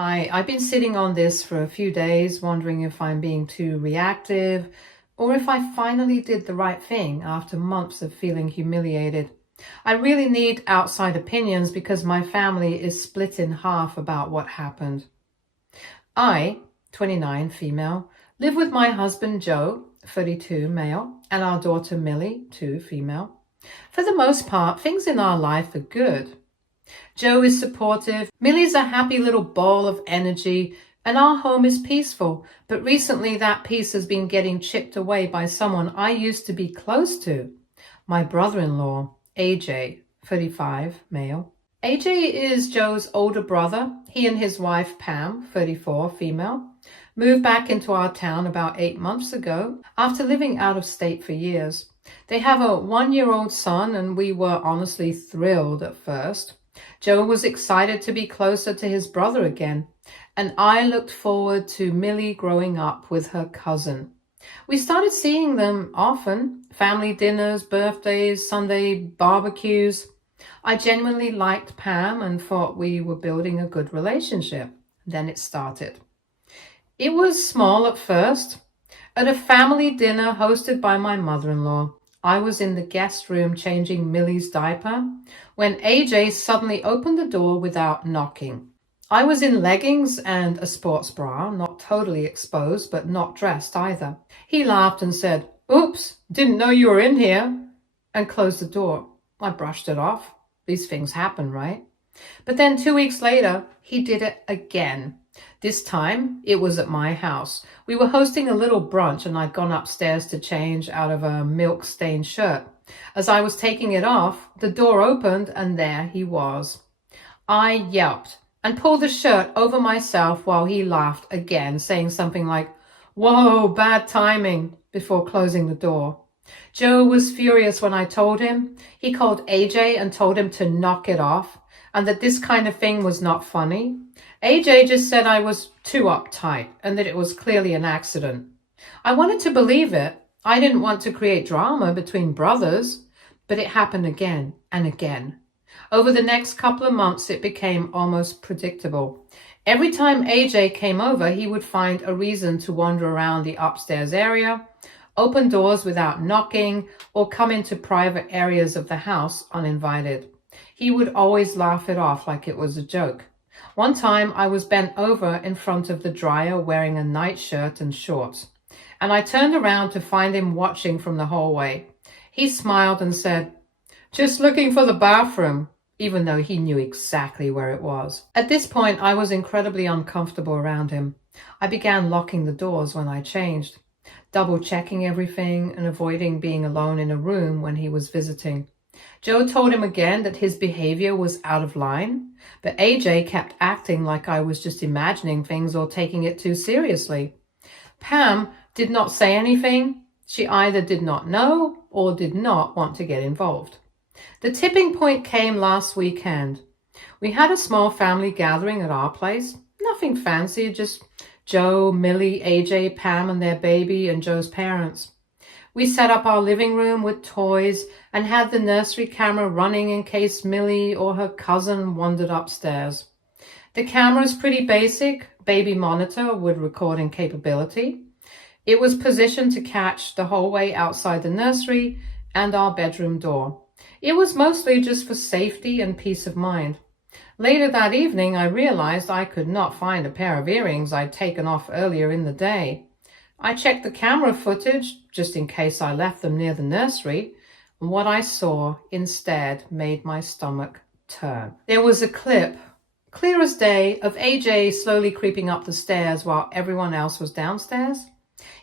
Hi, I've been sitting on this for a few days, wondering if I'm being too reactive or if I finally did the right thing after months of feeling humiliated. I really need outside opinions because my family is split in half about what happened. I, 29, female, live with my husband Joe, 32, male, and our daughter Millie, 2, female. For the most part, things in our life are good. Joe is supportive, Millie's a happy little ball of energy, and our home is peaceful. But recently that peace has been getting chipped away by someone I used to be close to, my brother-in-law, AJ, 35, male. AJ is Joe's older brother. He and his wife, Pam, 34, female, moved back into our town about 8 months ago after living out of state for years. They have a 1-year-old son, and we were honestly thrilled at first. Joe was excited to be closer to his brother again, and I looked forward to Millie growing up with her cousin. We started seeing them often, family dinners, birthdays, Sunday barbecues. I genuinely liked Pam and thought we were building a good relationship. Then it started. It was small at first. At a family dinner hosted by my mother-in-law, I was in the guest room changing Millie's diaper when AJ suddenly opened the door without knocking. I was in leggings and a sports bra, not totally exposed, but not dressed either. He laughed and said, "Oops, didn't know you were in here," and closed the door. I brushed it off. These things happen, right? But then 2 weeks later, he did it again. This time, it was at my house. We were hosting a little brunch and I'd gone upstairs to change out of a milk-stained shirt. As I was taking it off, the door opened and there he was. I yelped and pulled the shirt over myself while he laughed again, saying something like, "Whoa, bad timing," before closing the door. Joe was furious when I told him. He called AJ and told him to knock it off and that this kind of thing was not funny. AJ just said I was too uptight and that it was clearly an accident. I wanted to believe it. I didn't want to create drama between brothers, but it happened again and again. Over the next couple of months, it became almost predictable. Every time AJ came over, he would find a reason to wander around the upstairs area, open doors without knocking, or come into private areas of the house uninvited. He would always laugh it off like it was a joke. One time I was bent over in front of the dryer wearing a nightshirt and shorts, and I turned around to find him watching from the hallway. He smiled and said, "Just looking for the bathroom," even though he knew exactly where it was. At this point, I was incredibly uncomfortable around him. I began locking the doors when I changed, double checking everything and avoiding being alone in a room when he was visiting. Joe told him again that his behavior was out of line, but AJ kept acting like I was just imagining things or taking it too seriously. Pam did not say anything. She either did not know or did not want to get involved. The tipping point came last weekend. We had a small family gathering at our place. Nothing fancy, just Joe, Millie, AJ, Pam and their baby, and Joe's parents. We set up our living room with toys and had the nursery camera running in case Millie or her cousin wandered upstairs. The camera's pretty basic, baby monitor with recording capability. It was positioned to catch the hallway outside the nursery and our bedroom door. It was mostly just for safety and peace of mind. Later that evening, I realized I could not find a pair of earrings I'd taken off earlier in the day. I checked the camera footage just in case I left them near the nursery, and what I saw instead made my stomach turn. There was a clip, clear as day, of AJ slowly creeping up the stairs while everyone else was downstairs.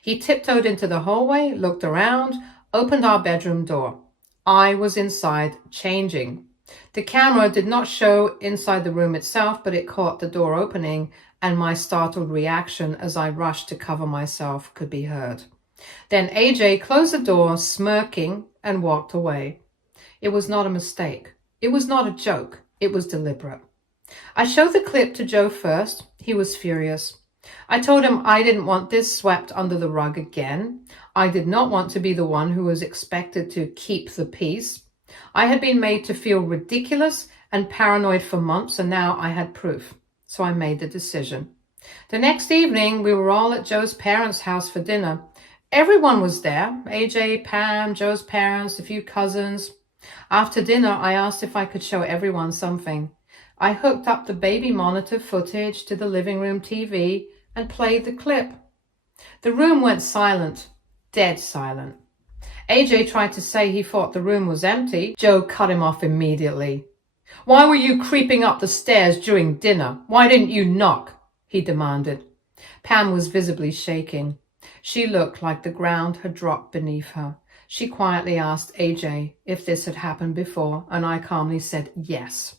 He tiptoed into the hallway, looked around, opened our bedroom door. I was inside changing. The camera did not show inside the room itself, but it caught the door opening, and my startled reaction as I rushed to cover myself could be heard. Then AJ closed the door, smirking, and walked away. It was not a mistake. It was not a joke. It was deliberate. I showed the clip to Joe first. He was furious. I told him I didn't want this swept under the rug again. I did not want to be the one who was expected to keep the peace. I had been made to feel ridiculous and paranoid for months, and now I had proof. so I made the decision. The next evening, we were all at Joe's parents' house for dinner. Everyone was there: AJ, Pam, Joe's parents, a few cousins. After dinner, I asked if I could show everyone something. I hooked up the baby monitor footage to the living room TV and played the clip. The room went silent, dead silent. AJ tried to say he thought the room was empty. Joe cut him off immediately. "Why were you creeping up the stairs during dinner? Why didn't you knock?" he demanded. Pam was visibly shaking. She looked like the ground had dropped beneath her. She quietly asked AJ if this had happened before, and I calmly said yes.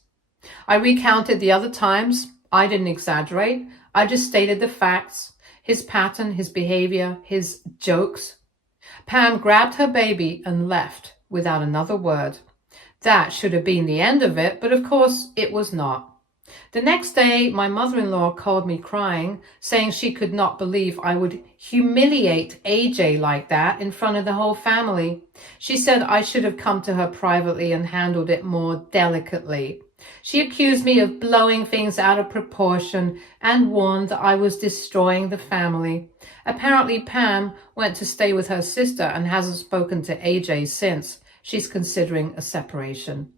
I recounted the other times. I didn't exaggerate. I just stated the facts, his pattern, his behavior, his jokes. Pam grabbed her baby and left without another word. That should have been the end of it, but of course it was not. The next day, my mother-in-law called me crying, saying she could not believe I would humiliate AJ like that in front of the whole family. She said I should have come to her privately and handled it more delicately. She accused me of blowing things out of proportion and warned that I was destroying the family. Apparently, Pam went to stay with her sister and hasn't spoken to AJ since. She's considering a separation.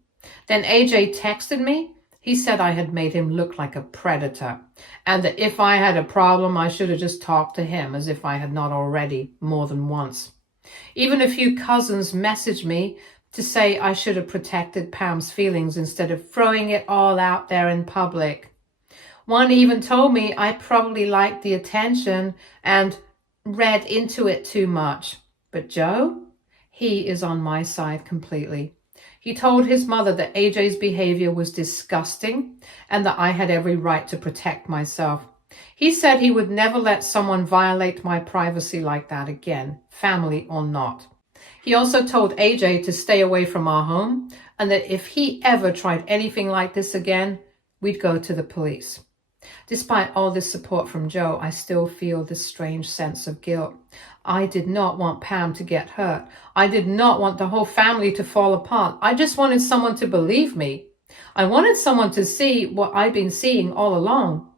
Then AJ texted me. He said I had made him look like a predator, and that if I had a problem, I should have just talked to him, as if I had not already more than once. Even a few cousins messaged me to say I should have protected Pam's feelings instead of throwing it all out there in public. One even told me I probably liked the attention and read into it too much. But Joe, he is on my side completely. He told his mother that AJ's behavior was disgusting and that I had every right to protect myself. He said he would never let someone violate my privacy like that again, family or not. He also told AJ to stay away from our home and that if he ever tried anything like this again, we'd go to the police. Despite all this support from Joe, I still feel this strange sense of guilt. I did not want Pam to get hurt. I did not want the whole family to fall apart. I just wanted someone to believe me. I wanted someone to see what I've been seeing all along.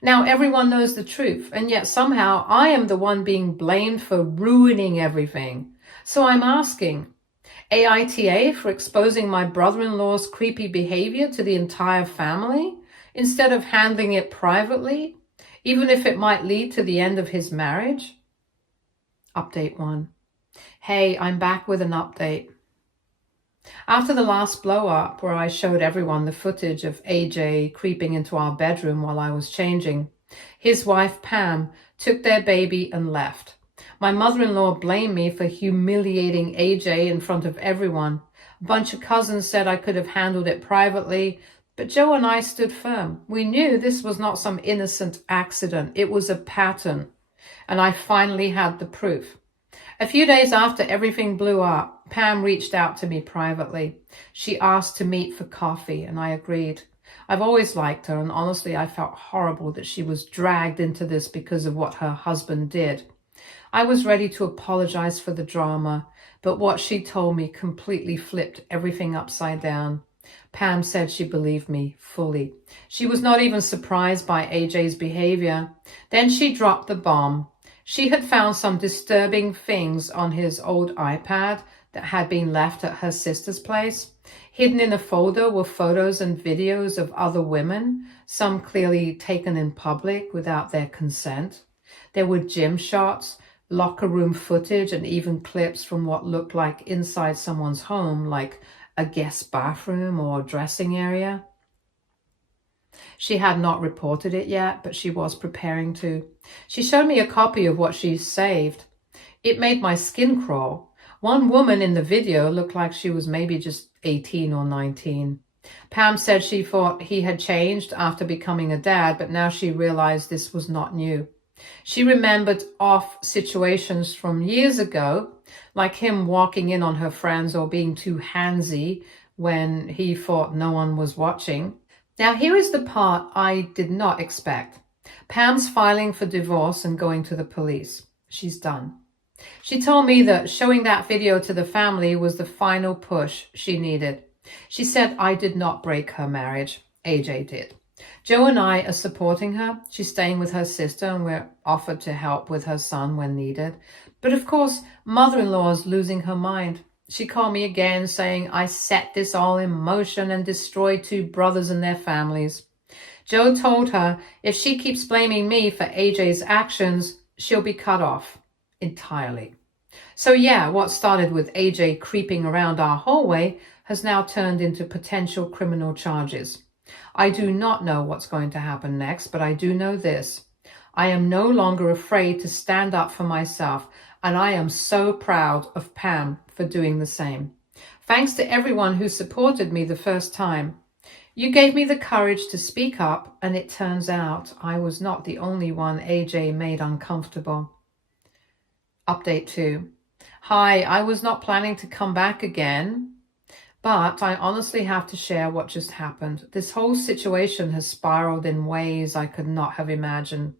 Now everyone knows the truth, and yet somehow I am the one being blamed for ruining everything. So I'm asking, aita for exposing my brother-in-law's creepy behavior to the entire family instead of handling it privately, even if it might lead to the end of his marriage? Update 1. Hey, I'm back with an update. After the last blow-up, where I showed everyone the footage of AJ creeping into our bedroom while I was changing, his wife Pam took their baby and left. My mother-in-law blamed me for humiliating AJ in front of everyone. A bunch of cousins said I could have handled it privately, but Joe and I stood firm. We knew this was not some innocent accident. It was a pattern. And I finally had the proof. A few days after everything blew up, Pam reached out to me privately. She asked to meet for coffee, and I agreed. I've always liked her, and honestly, I felt horrible that she was dragged into this because of what her husband did. I was ready to apologize for the drama, but what she told me completely flipped everything upside down. Pam said she believed me fully. She was not even surprised by AJ's behavior. Then she dropped the bomb. She had found some disturbing things on his old iPad that had been left at her sister's place. Hidden in a folder were photos and videos of other women, some clearly taken in public without their consent. There were gym shots, locker room footage, and even clips from what looked like inside someone's home, like a guest bathroom or dressing area. She had not reported it yet, but she was preparing to. She showed me a copy of what she saved. It made my skin crawl. One woman in the video looked like she was maybe just 18 or 19. Pam said she thought he had changed after becoming a dad, but now she realized this was not new. She remembered off situations from years ago, like him walking in on her friends or being too handsy when he thought no one was watching. Now here is the part I did not expect. Pam's filing for divorce and going to the police. She's done. She told me that showing that video to the family was the final push she needed. She said I did not break her marriage. AJ did. Joe and I are supporting her. She's staying with her sister and we're offered to help with her son when needed. But of course, mother-in-law is losing her mind. She called me again saying I set this all in motion and destroyed 2 brothers and their families. Joe told her if she keeps blaming me for AJ's actions, she'll be cut off entirely. So yeah, what started with AJ creeping around our hallway has now turned into potential criminal charges. I do not know what's going to happen next, but I do know this. I am no longer afraid to stand up for myself, and I am so proud of Pam for doing the same. Thanks to everyone who supported me the first time. You gave me the courage to speak up, and it turns out I was not the only one AJ made uncomfortable. Update 2. Hi, I was not planning to come back again, but I honestly have to share what just happened. This whole situation has spiraled in ways I could not have imagined.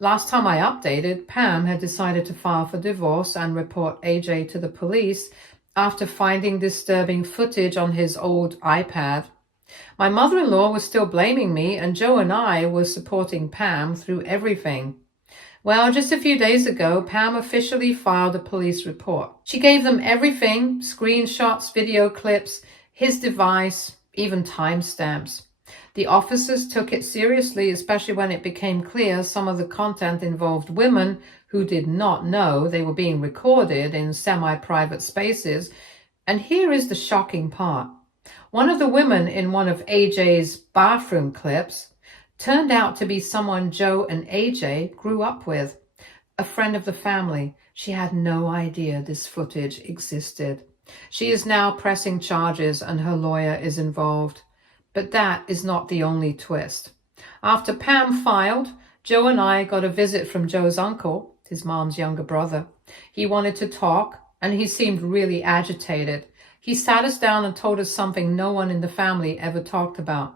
Last time I updated, Pam had decided to file for divorce and report AJ to the police after finding disturbing footage on his old iPad. My mother-in-law was still blaming me, and Joe and I were supporting Pam through everything. Well, just a few days ago, Pam officially filed a police report. She gave them everything, screenshots, video clips, his device, even timestamps. The officers took it seriously, especially when it became clear some of the content involved women who did not know they were being recorded in semi-private spaces. And here is the shocking part. One of the women in one of AJ's bathroom clips turned out to be someone Joe and AJ grew up with, a friend of the family. She had no idea this footage existed. She is now pressing charges and her lawyer is involved. But that is not the only twist. After Pam filed, Joe and I got a visit from Joe's uncle, his mom's younger brother. He wanted to talk and he seemed really agitated. He sat us down and told us something no one in the family ever talked about.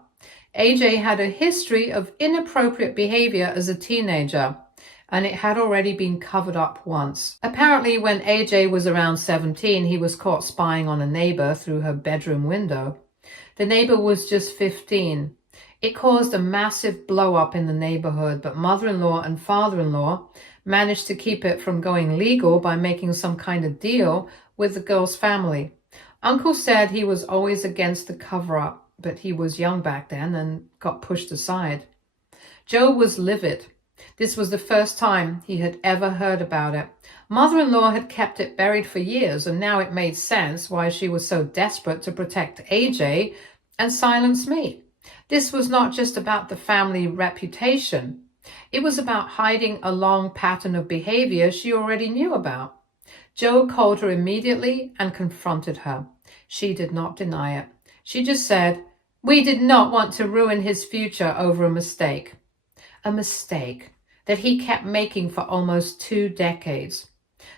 AJ had a history of inappropriate behavior as a teenager, and it had already been covered up once. Apparently, when AJ was around 17, he was caught spying on a neighbor through her bedroom window. The neighbor was just 15. It caused a massive blow-up in the neighborhood, but mother-in-law and father-in-law managed to keep it from going legal by making some kind of deal with the girl's family. Uncle said he was always against the cover-up, but he was young back then and got pushed aside. Joe was livid. This was the first time he had ever heard about it. Mother-in-law had kept it buried for years, and now it made sense why she was so desperate to protect AJ and silence me. This was not just about the family reputation. It was about hiding a long pattern of behavior she already knew about. Joe called her immediately and confronted her. She did not deny it. She just said, "We did not want to ruin his future over a mistake." A mistake that he kept making for almost 2 decades.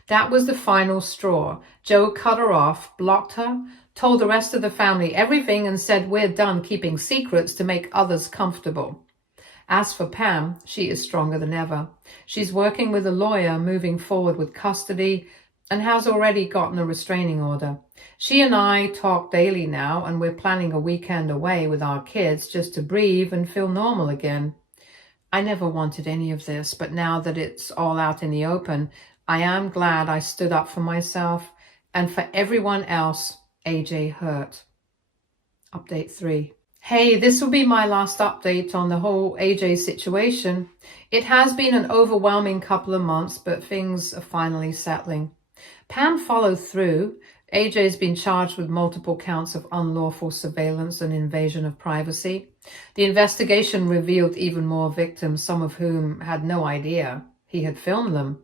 That was the final straw. Joe cut her off, blocked her, told the rest of the family everything and said we're done keeping secrets to make others comfortable. As for Pam, she is stronger than ever. She's working with a lawyer moving forward with custody and has already gotten a restraining order. She and I talk daily now, and we're planning a weekend away with our kids just to breathe and feel normal again. I never wanted any of this, but now that it's all out in the open, I am glad I stood up for myself and for everyone else AJ hurt. Update 3. Hey, this will be my last update on the whole AJ situation. It has been an overwhelming couple of months, but things are finally settling. Pam followed through. AJ's been charged with multiple counts of unlawful surveillance and invasion of privacy. The investigation revealed even more victims, some of whom had no idea he had filmed them.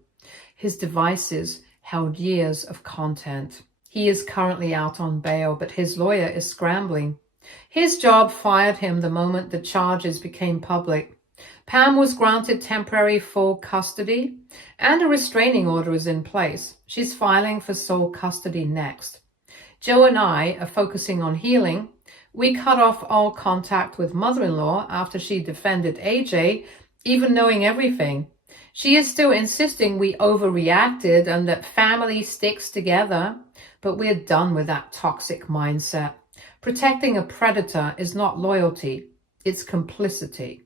His devices held years of content. He is currently out on bail, but his lawyer is scrambling. His job fired him the moment the charges became public. Pam was granted temporary full custody and a restraining order is in place. She's filing for sole custody next. Joe and I are focusing on healing. We cut off all contact with mother-in-law after she defended AJ, even knowing everything. She is still insisting we overreacted and that family sticks together, but we're done with that toxic mindset. Protecting a predator is not loyalty, It's complicity.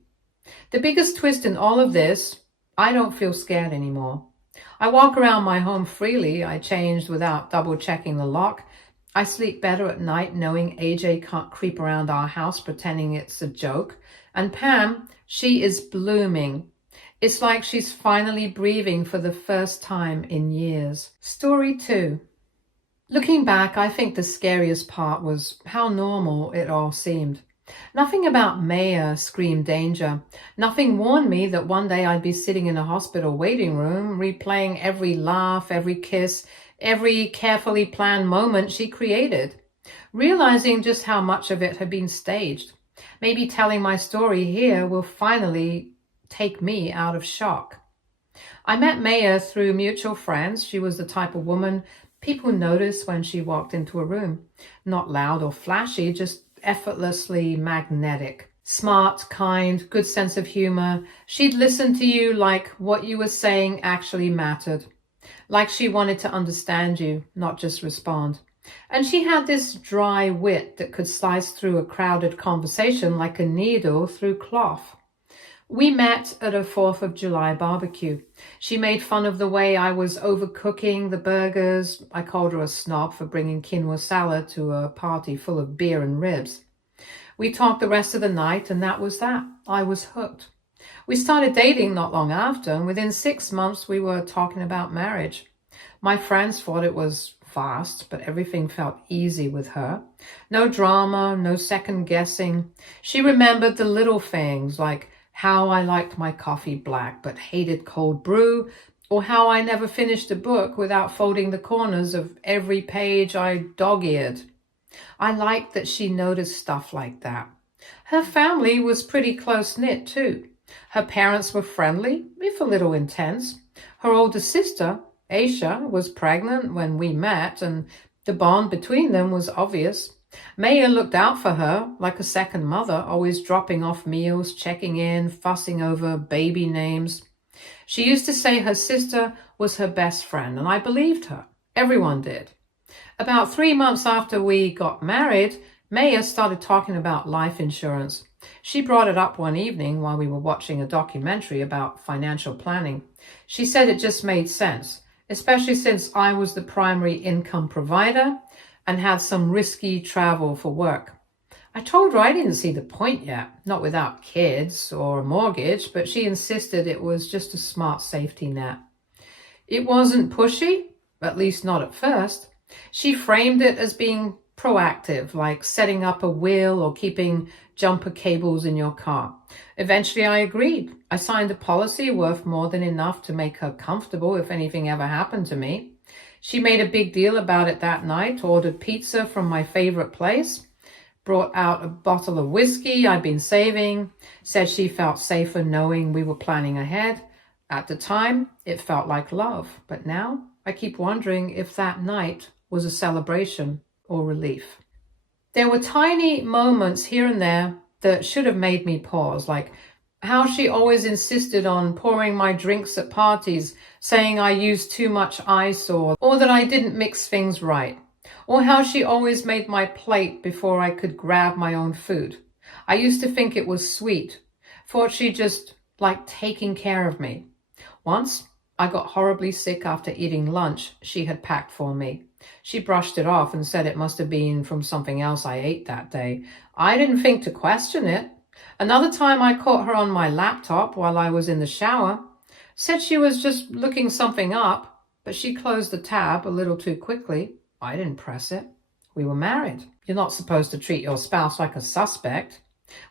The biggest twist in all of this, I don't feel scared anymore. I walk around my home freely. I changed without double checking the lock. I sleep better at night knowing AJ can't creep around our house pretending it's a joke. And Pam, she is blooming. It's like she's finally breathing for the first time in years. Story 2. Looking back, I think the scariest part was how normal it all seemed. Nothing about Maya screamed danger. Nothing warned me that one day I'd be sitting in a hospital waiting room, replaying every laugh, every kiss, every carefully planned moment she created, realizing just how much of it had been staged. Maybe telling my story here will finally take me out of shock. I met Maya through mutual friends. She was the type of woman people noticed when she walked into a room. Not loud or flashy, just effortlessly magnetic. Smart, kind, good sense of humor. She'd listen to you like what you were saying actually mattered. Like she wanted to understand you, not just respond. And she had this dry wit that could slice through a crowded conversation like a needle through cloth. We met at a 4th of July barbecue. She made fun of the way I was overcooking the burgers. I called her a snob for bringing quinoa salad to a party full of beer and ribs. We talked the rest of the night, and that was that. I was hooked. We started dating not long after, and within 6 months we were talking about marriage. My friends thought it was fast, but everything felt easy with her. No drama, no second guessing. She remembered the little things like how I liked my coffee black but hated cold brew, or how I never finished a book without folding the corners of every page I dog-eared. I liked that she noticed stuff like that. Her family was pretty close-knit too. Her parents were friendly, if a little intense. Her older sister, Aisha, was pregnant when we met, and the bond between them was obvious. Maya looked out for her like a second mother, always dropping off meals, checking in, fussing over baby names. She used to say her sister was her best friend, and I believed her. Everyone did. About 3 months after we got married, Maya started talking about life insurance. She brought it up one evening while we were watching a documentary about financial planning. She said it just made sense, especially since I was the primary income provider and had some risky travel for work. I told her I didn't see the point yet, not without kids or a mortgage, but she insisted it was just a smart safety net. It wasn't pushy, at least not at first. She framed it as being proactive, like setting up a will or keeping jumper cables in your car. Eventually I agreed. I signed a policy worth more than enough to make her comfortable if anything ever happened to me. She made a big deal about it that night, ordered pizza from my favorite place, brought out a bottle of whiskey I'd been saving, said she felt safer knowing we were planning ahead. At the time, it felt like love, but now I keep wondering if that night was a celebration or relief. There were tiny moments here and there that should have made me pause, like how she always insisted on pouring my drinks at parties, saying I used too much ice or that I didn't mix things right, or how she always made my plate before I could grab my own food. I used to think it was sweet, thought she just liked taking care of me. Once, I got horribly sick after eating lunch she had packed for me. She brushed it off and said it must have been from something else I ate that day. I didn't think to question it. Another time I caught her on my laptop while I was in the shower. Said she was just looking something up, but she closed the tab a little too quickly. I didn't press it. We were married. You're not supposed to treat your spouse like a suspect.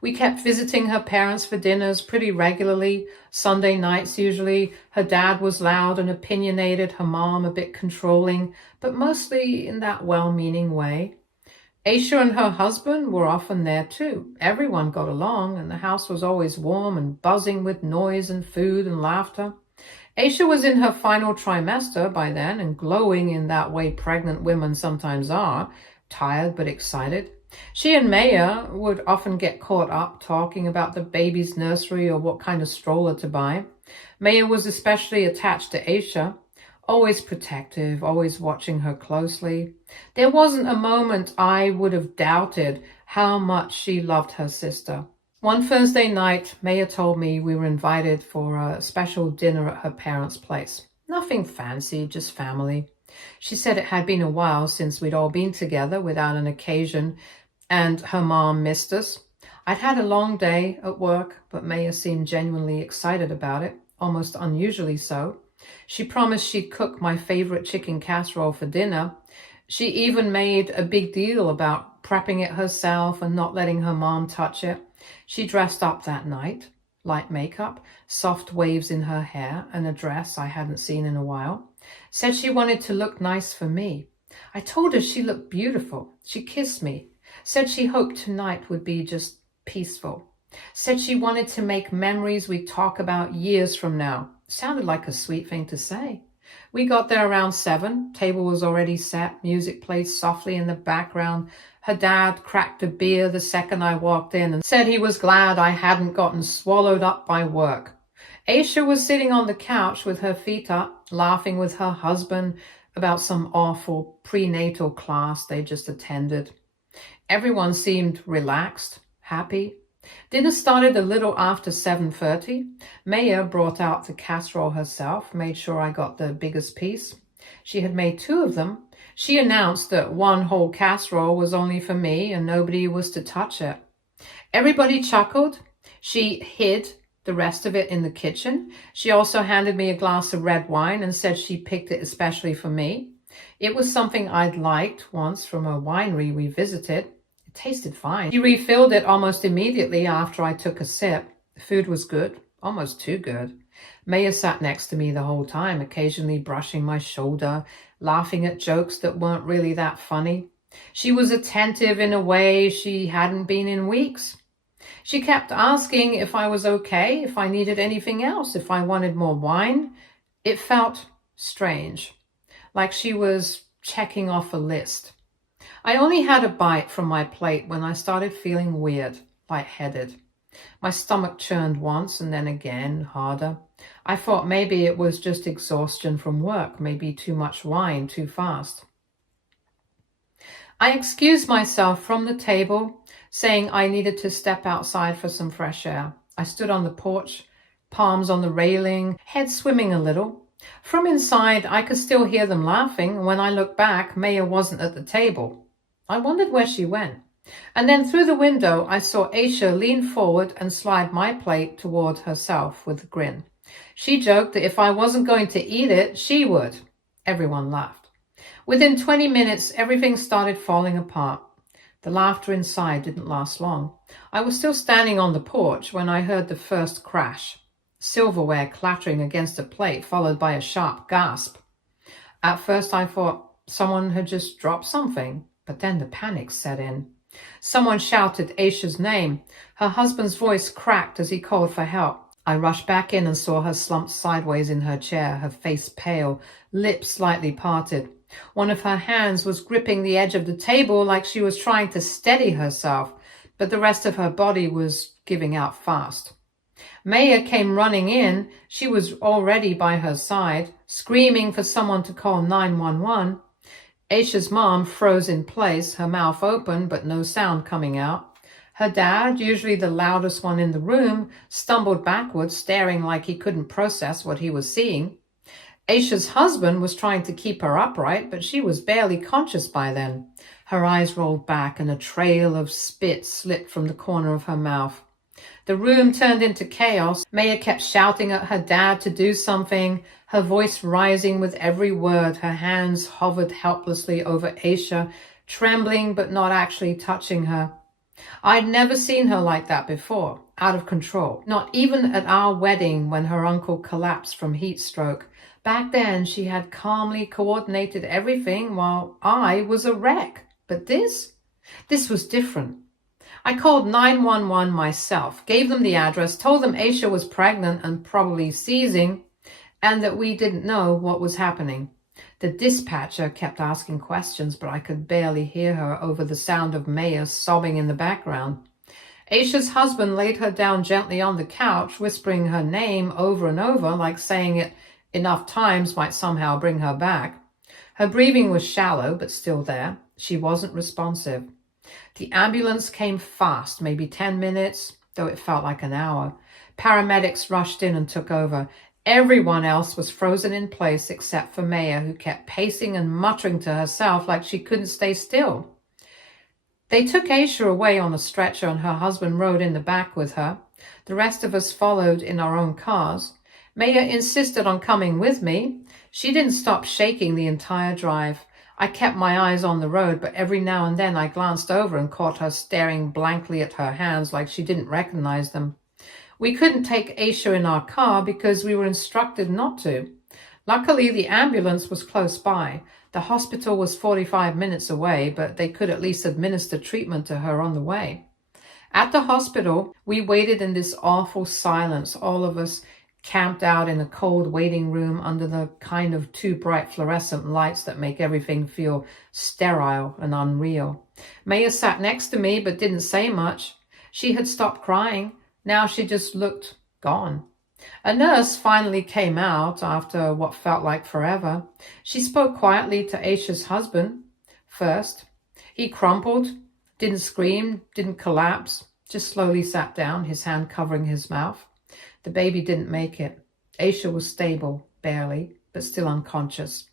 We kept visiting her parents for dinners pretty regularly, Sunday nights usually. Her dad was loud and opinionated, her mom a bit controlling, but mostly in that well-meaning way. Aisha and her husband were often there too. Everyone got along, and the house was always warm and buzzing with noise and food and laughter. Aisha was in her final trimester by then and glowing in that way pregnant women sometimes are, tired but excited. She and Maya would often get caught up talking about the baby's nursery or what kind of stroller to buy. Maya was especially attached to Aisha, always protective, always watching her closely. There wasn't a moment I would have doubted how much she loved her sister. One Thursday night, Maya told me we were invited for a special dinner at her parents' place. Nothing fancy, just family. She said it had been a while since we'd all been together without an occasion, and her mom missed us. I'd had a long day at work, but Maya seemed genuinely excited about it, almost unusually so. She promised she'd cook my favorite chicken casserole for dinner. She even made a big deal about prepping it herself and not letting her mom touch it. She dressed up that night, light makeup, soft waves in her hair, and a dress I hadn't seen in a while. Said she wanted to look nice for me. I told her she looked beautiful. She kissed me. Said she hoped tonight would be just peaceful. Said she wanted to make memories we'd talk about years from now. Sounded like a sweet thing to say. We got there around 7. Table was already set. Music played softly in the background. Her dad cracked a beer the second I walked in and said he was glad I hadn't gotten swallowed up by work. Aisha was sitting on the couch with her feet up, laughing with her husband about some awful prenatal class they just attended. Everyone seemed relaxed, happy. Dinner started a little after 7:30. Maya brought out the casserole herself, made sure I got the biggest piece. She had made 2 of them. She announced that one whole casserole was only for me and nobody was to touch it. Everybody chuckled. She hid the rest of it in the kitchen. She also handed me a glass of red wine and said she picked it especially for me. It was something I'd liked once from a winery we visited. It tasted fine. She refilled it almost immediately after I took a sip. The food was good, almost too good. Maya sat next to me the whole time, occasionally brushing my shoulder, laughing at jokes that weren't really that funny. She was attentive in a way she hadn't been in weeks. She kept asking if I was okay, if I needed anything else, if I wanted more wine. It felt strange, like she was checking off a list. I only had a bite from my plate when I started feeling weird, lightheaded. My stomach churned once and then again, harder. I thought maybe it was just exhaustion from work, maybe too much wine too fast. I excused myself from the table, saying I needed to step outside for some fresh air. I stood on the porch, palms on the railing, head swimming a little. From inside, I could still hear them laughing. When I looked back, Maya wasn't at the table. I wondered where she went. And then through the window, I saw Aisha lean forward and slide my plate toward herself with a grin. She joked that if I wasn't going to eat it, she would. Everyone laughed. Within 20 minutes, everything started falling apart. The laughter inside didn't last long. I was still standing on the porch when I heard the first crash. Silverware clattering against a plate, followed by a sharp gasp. At first I thought someone had just dropped something, but then the panic set in. Someone shouted Aisha's name. Her husband's voice cracked as he called for help. I rushed back in and saw her slumped sideways in her chair, her face pale, lips slightly parted. One of her hands was gripping the edge of the table like she was trying to steady herself, but the rest of her body was giving out fast. Maya came running in. She was already by her side, screaming for someone to call 911. Aisha's mom froze in place, her mouth open but no sound coming out. Her dad, usually the loudest one in the room, stumbled backwards, staring like he couldn't process what he was seeing. Aisha's husband was trying to keep her upright, but she was barely conscious by then. Her eyes rolled back and a trail of spit slipped from the corner of her mouth. The room turned into chaos. Maya kept shouting at her dad to do something, her voice rising with every word. Her hands hovered helplessly over Aisha, trembling but not actually touching her. I'd never seen her like that before, out of control. Not even at our wedding when her uncle collapsed from heat stroke. Back then, she had calmly coordinated everything while I was a wreck. But this was different. I called 911 myself, gave them the address, told them Aisha was pregnant and probably seizing, and that we didn't know what was happening. The dispatcher kept asking questions, but I could barely hear her over the sound of Maya sobbing in the background. Aisha's husband laid her down gently on the couch, whispering her name over and over, like saying it enough times might somehow bring her back. Her breathing was shallow, but still there. She wasn't responsive. The ambulance came fast, maybe 10 minutes. though it felt like an hour. Paramedics rushed in and took over. Everyone else was frozen in place except for Maya, who kept pacing and muttering to herself like she couldn't stay still. They took Aisha away on a stretcher and her husband rode in the back with her. The rest of us followed in our own cars. Maya insisted on coming with me. She didn't stop shaking the entire drive. I kept my eyes on the road, but every now and then I glanced over and caught her staring blankly at her hands like she didn't recognize them. We couldn't take Aisha in our car because we were instructed not to. Luckily, the ambulance was close by. The hospital was 45 minutes away, but they could at least administer treatment to her on the way. At the hospital, we waited in this awful silence, all of us camped out in a cold waiting room under the kind of too bright fluorescent lights that make everything feel sterile and unreal. Maya sat next to me but didn't say much. She had stopped crying. Now she just looked gone. A nurse finally came out after what felt like forever. She spoke quietly to Aisha's husband first. He crumpled, didn't scream, didn't collapse, just slowly sat down, his hand covering his mouth. The baby didn't make it. Aisha was stable, barely, but still unconscious.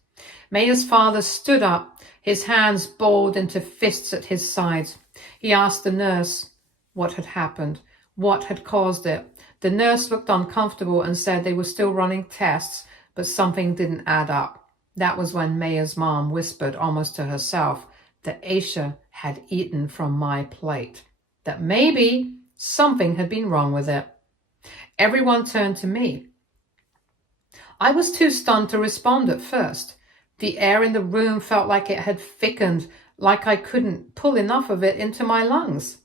Maya's father stood up, his hands balled into fists at his sides. He asked the nurse what had happened, what had caused it. The nurse looked uncomfortable and said they were still running tests, but something didn't add up. That was when Maya's mom whispered almost to herself that Aisha had eaten from my plate, that maybe something had been wrong with it. Everyone turned to me. I was too stunned to respond at first. The air in the room felt like it had thickened, like I couldn't pull enough of it into my lungs.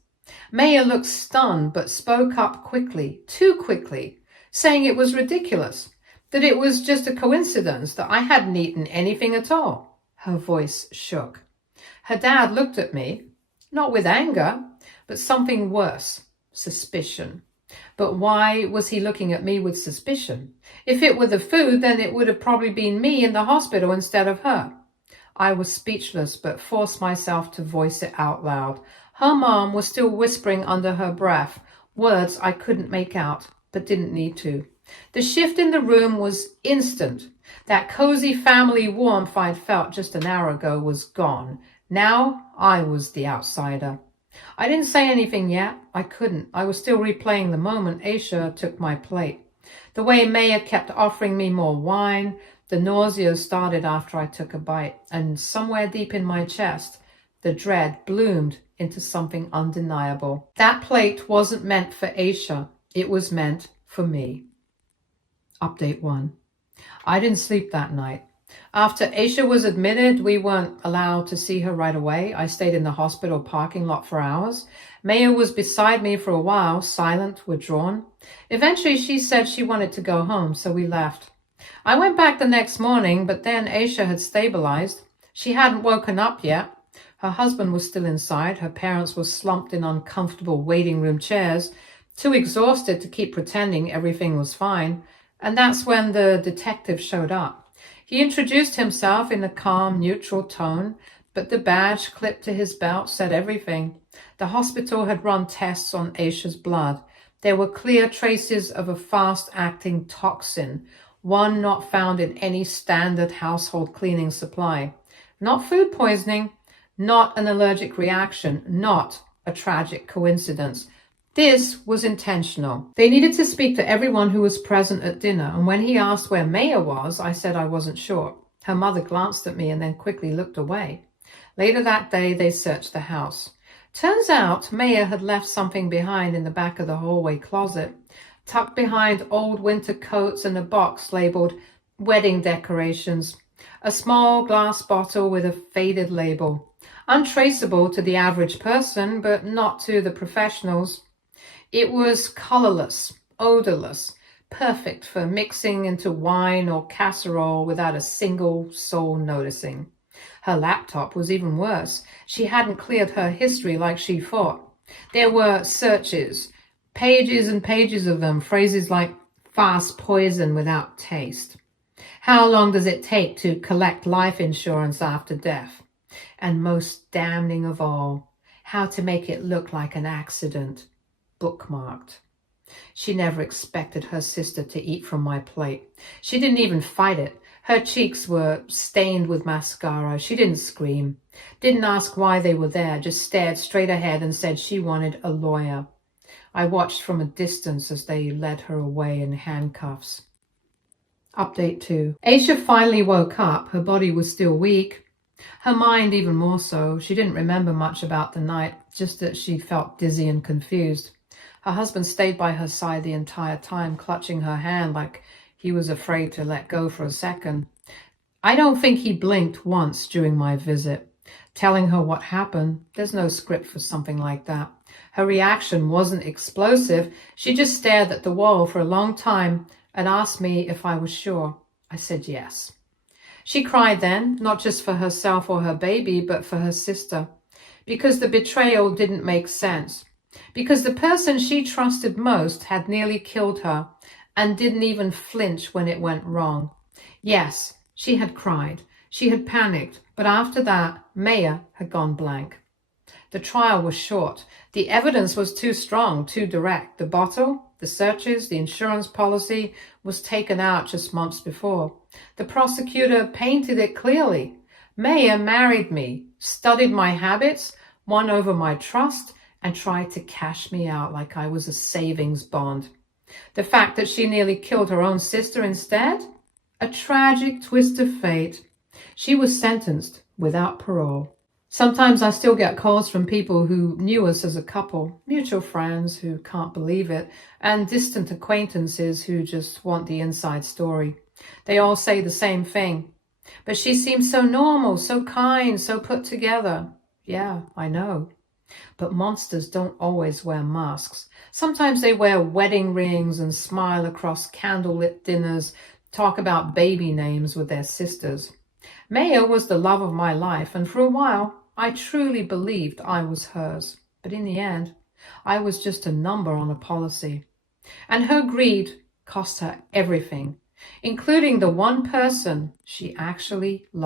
Maya looked stunned but spoke up quickly, too quickly, saying it was ridiculous, that it was just a coincidence, that I hadn't eaten anything at all. Her voice shook. Her dad looked at me, not with anger, but something worse, suspicion. But why was he looking at me with suspicion? If it were the food, then it would have probably been me in the hospital instead of her. I was speechless, but forced myself to voice it out loud. Her mom was still whispering under her breath, words I couldn't make out, but didn't need to. The shift in the room was instant. That cozy family warmth I'd felt just an hour ago was gone. Now I was the outsider. I didn't say anything yet. I couldn't. I was still replaying the moment Aisha took my plate. The way Maya kept offering me more wine, the nausea started after I took a bite, and somewhere deep in my chest, the dread bloomed into something undeniable. That plate wasn't meant for Aisha. It was meant for me. Update 1. I didn't sleep that night. After Aisha was admitted, we weren't allowed to see her right away. I stayed in the hospital parking lot for hours. Maya was beside me for a while, silent, withdrawn. Eventually, she said she wanted to go home, so we left. I went back the next morning, but then Aisha had stabilized. She hadn't woken up yet. Her husband was still inside. Her parents were slumped in uncomfortable waiting room chairs, too exhausted to keep pretending everything was fine. And that's when the detective showed up. He introduced himself in a calm, neutral tone, but the badge clipped to his belt said everything. The hospital had run tests on Aisha's blood. There were clear traces of a fast-acting toxin, one not found in any standard household cleaning supply. Not food poisoning, not an allergic reaction, not a tragic coincidence. This was intentional. They needed to speak to everyone who was present at dinner, and when he asked where Maya was, I said I wasn't sure. Her mother glanced at me and then quickly looked away. Later that day, they searched the house. Turns out Maya had left something behind in the back of the hallway closet, tucked behind old winter coats and a box labeled wedding decorations. A small glass bottle with a faded label. Untraceable to the average person, but not to the professionals. It was colorless, odorless, perfect for mixing into wine or casserole without a single soul noticing. Her laptop was even worse. She hadn't cleared her history like she thought. There were searches, pages and pages of them, phrases like fast poison without taste. How long does it take to collect life insurance after death? And most damning of all, how to make it look like an accident. bookmarked. She never expected her sister to eat from my plate. She didn't even fight it. Her cheeks were stained with mascara. She didn't scream, didn't ask why they were there, just stared straight ahead and said she wanted a lawyer. I watched from a distance as they led her away in handcuffs. Update 2. Aisha finally woke up. Her body was still weak. Her mind even more so. She didn't remember much about the night, just that she felt dizzy and confused. Her husband stayed by her side the entire time, clutching her hand like he was afraid to let go for a second. I don't think he blinked once during my visit. Telling her what happened, there's no script for something like that. Her reaction wasn't explosive. She just stared at the wall for a long time and asked me if I was sure. I said yes. She cried then, not just for herself or her baby, but for her sister, because the betrayal didn't make sense. Because the person she trusted most had nearly killed her and didn't even flinch when it went wrong. Yes, she had cried. She had panicked. But after that, Maya had gone blank. The trial was short. The evidence was too strong, too direct. The bottle, the searches, the insurance policy was taken out just months before. The prosecutor painted it clearly. Maya married me, studied my habits, won over my trust, and tried to cash me out like I was a savings bond. The fact that she nearly killed her own sister instead? A tragic twist of fate. She was sentenced without parole. Sometimes I still get calls from people who knew us as a couple, mutual friends who can't believe it, and distant acquaintances who just want the inside story. They all say the same thing. But she seems so normal, so kind, so put together. Yeah, I know. But monsters don't always wear masks. Sometimes they wear wedding rings and smile across candlelit dinners, talk about baby names with their sisters. Maya was the love of my life, and for a while, I truly believed I was hers. But in the end, I was just a number on a policy. And her greed cost her everything, including the one person she actually loved.